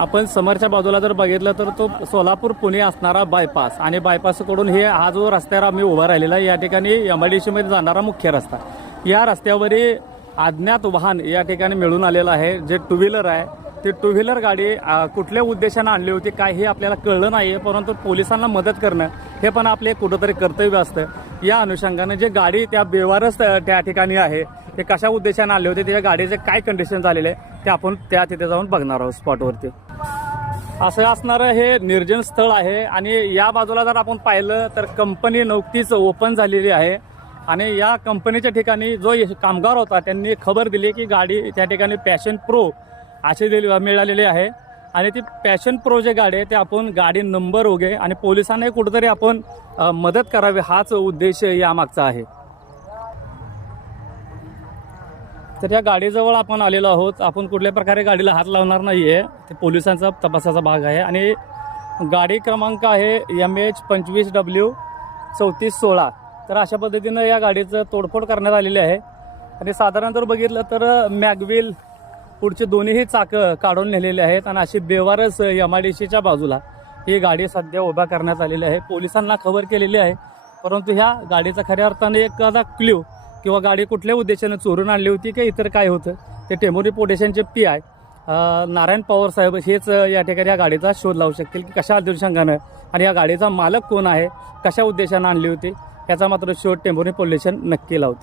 आपण समोरच्या बाजूला जर बघितलं तर तो सोलापूर पुणे असणारा बायपास आणि बायपासकडून हे हा जो रस्त्यावर आम्ही उभा राहिलेला आहे, या ठिकाणी एम आय डी सीमध्ये जाणारा मुख्य रस्ता. या रस्त्यावरील अज्ञात वाहन या ठिकाणी मिळून आलेलं आहे जे टू व्हीलर आहे. ती टू व्हीलर गाडी कुठल्या उद्देशानं आणली होती काय हे आपल्याला कळलं नाही परंतु पोलिसांना मदत करणं हे पण आपले कुठंतरी कर्तव्य असतं. या अनुषंगानं जे गाडी त्या बेवारस त्या ठिकाणी आहे ते कशा उद्देशाने आले होते त्याच्या गाडीचे काय कंडिशन झालेले आहे ते आपण त्या तिथे जाऊन बघणार आहोत स्पॉटवरती असं असणारं हे निर्जन स्थळ आहे आणि या बाजूला जर आपण पाहिलं तर कंपनी नुकतीच ओपन झालेली आहे. आणि या कंपनीच्या ठिकाणी जो कामगार होता त्यांनी खबर दिली की गाडी त्या ठिकाणी पॅशन प्रो अशी दिली मिळालेली आहे. आणि ती पॅशन प्रो जे गाडी आहे ते आपण गाडी नंबर उघे आणि पोलिसांनाही कुठेतरी आपण मदत करावी हाच उद्देश यामागचा आहे. तर या गाडीजवळ आपण आलेलो आहोत. आपण कुठल्या प्रकारे गाडीला हात लावणार नाही आहे ते पोलिसांचा तपासाचा भाग आहे. आणि गाडी क्रमांक आहे एम एच पंचवीस डब्ल्यू चौतीस सोळा. तर अशा पद्धतीनं या गाडीचं तोडफोड करण्यात आलेली आहे. आणि साधारण जर बघितलं तर मॅगविल पुढचे दोन्हीही चाकं काढून नेलेले आहेत. आणि अशी बेवारस एम आय डी सीच्या बाजूला ही गाडी सध्या उभा करण्यात आलेली आहे. पोलिसांना खबर केलेली आहे. परंतु ह्या गाडीचा खऱ्या अर्थाने एखादा क्ल्यू किंवा गाडी कुठल्या उद्देशानं चोरून आणली होती की इतर काय होतं ते टेंभुर्णी पोटेशनचे पी आय नारायण पवार साहेब हेच या ठिकाणी या गाडीचा शोध लावू शकतील की कशा अनुषंगानं आणि या गाडीचा मालक कोण आहे कशा उद्देशानं आणली होती याचा मात्र शोध टेंभुर्णी पोलीस नक्की लावते